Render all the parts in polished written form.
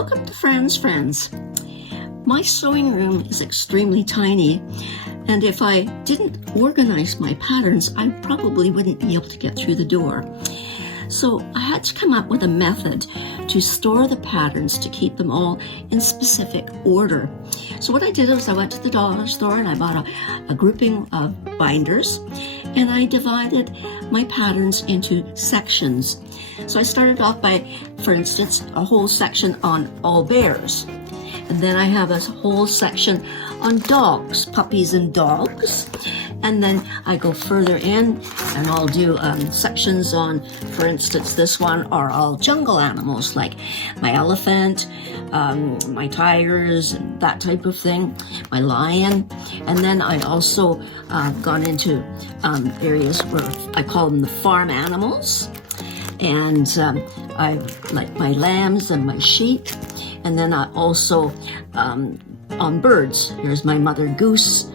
Welcome to Fran's Friends. My sewing room is extremely tiny, and if I didn't organize my patterns, I probably wouldn't be able to get through the door. So I had to come up with a method to store the patterns to keep them all in specific order. So what I did was I went to the dollar store and I bought a grouping of binders, and I divided my patterns into sections. So I started off by, for instance, a whole section on all bears. And then I have a whole section on dogs, puppies and dogs. And then I go further in and I'll do sections on, for instance, this one are all jungle animals like my elephant, my tigers, and that type of thing, my lion. And then I also gone into areas where I call them the farm animals. And I like my lambs and my sheep. And then I also, on birds, here's my mother goose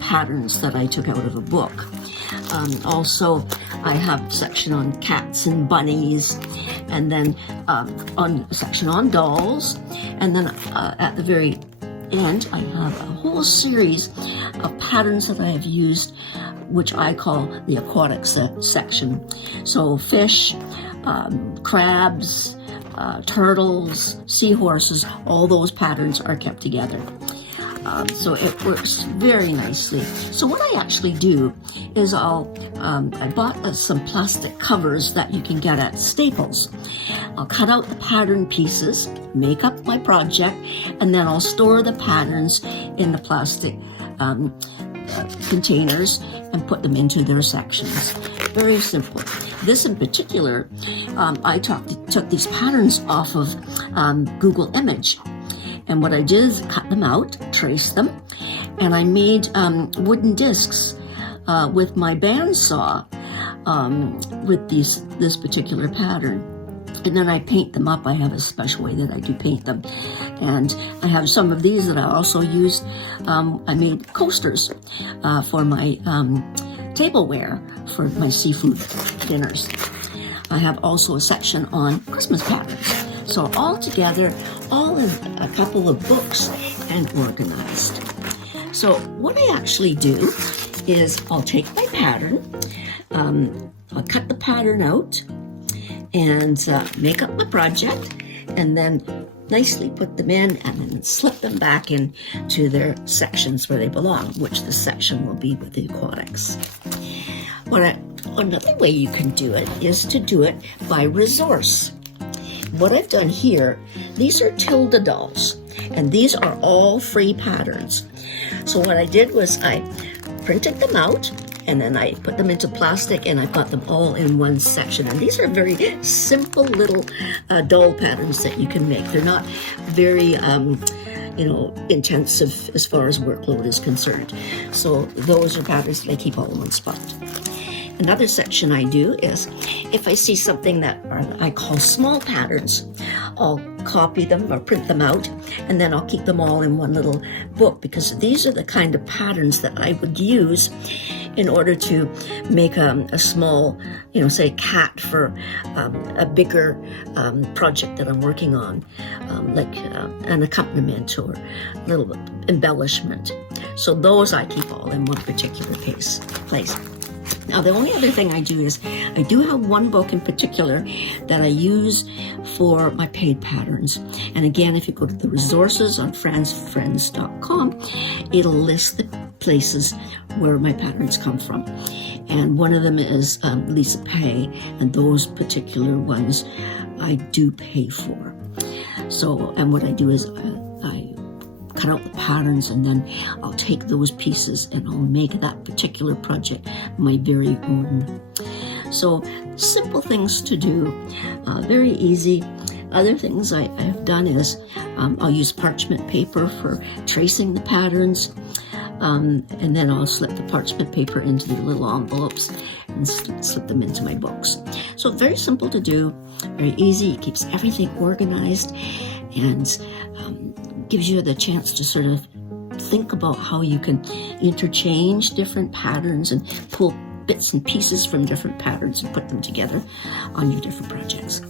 patterns that I took out of a book. Also, I have a section on cats and bunnies, and then on a section on dolls. And then at the very end, I have a whole series of patterns that I have used, which I call the aquatics section. So fish, crabs, turtles, seahorses, all those patterns are kept together. So it works very nicely. So what I actually do is I bought some plastic covers that you can get at Staples. I'll cut out the pattern pieces, make up my project, and then I'll store the patterns in the plastic containers and put them into their sections. Very simple. This in particular, I took these patterns off of Google Image. And what I did is cut them out, trace them, and I made wooden discs with my bandsaw with this particular pattern. And then I paint them up. I have a special way that I do paint them. And I have some of these that I also use. I made coasters for my tableware for my seafood dinners. I have also a section on Christmas patterns. So all together, all in a couple of books and organized. So what I actually do is I'll take my pattern, I'll cut the pattern out and make up my project, and then nicely put them in and then slip them back into their sections where they belong, which the section will be with the aquatics. Another way you can do it is to do it by resource. What I've done here, these are Tilda dolls, and these are all free patterns. So what I did was I printed them out, and then I put them into plastic, and I got them all in one section. And these are very simple little doll patterns that you can make. They're not very, intensive as far as workload is concerned. So those are patterns that I keep all in one spot. Another section I do is if I see something that I call small patterns, I'll copy them or print them out, and then I'll keep them all in one little book, because these are the kind of patterns that I would use in order to make a small, say cat for a bigger project that I'm working on, like an accompaniment or a little embellishment. So those I keep all in one particular place. Now, the only other thing I do is I do have one book in particular that I use for my paid patterns. And again, if you go to the resources on fransfriends.com, it'll list the places where my patterns come from. And one of them is Lisa Pay, and those particular ones I do pay for. So, and what I do is I cut out the patterns, and then I'll take those pieces and I'll make that particular project my very own. So simple things to do, very easy. Other things I have done is I'll use parchment paper for tracing the patterns, and then I'll slip the parchment paper into the little envelopes and slip them into my books. So very simple to do, very easy. It keeps everything organized and gives you the chance to sort of think about how you can interchange different patterns and pull bits and pieces from different patterns and put them together on your different projects.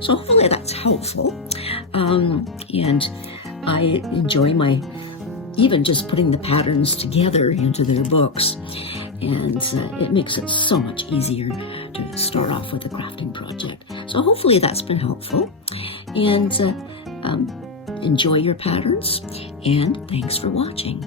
So hopefully that's helpful. And I enjoy even just putting the patterns together into their books. And it makes it so much easier to start off with a crafting project. So hopefully that's been helpful. And enjoy your patterns. And thanks for watching.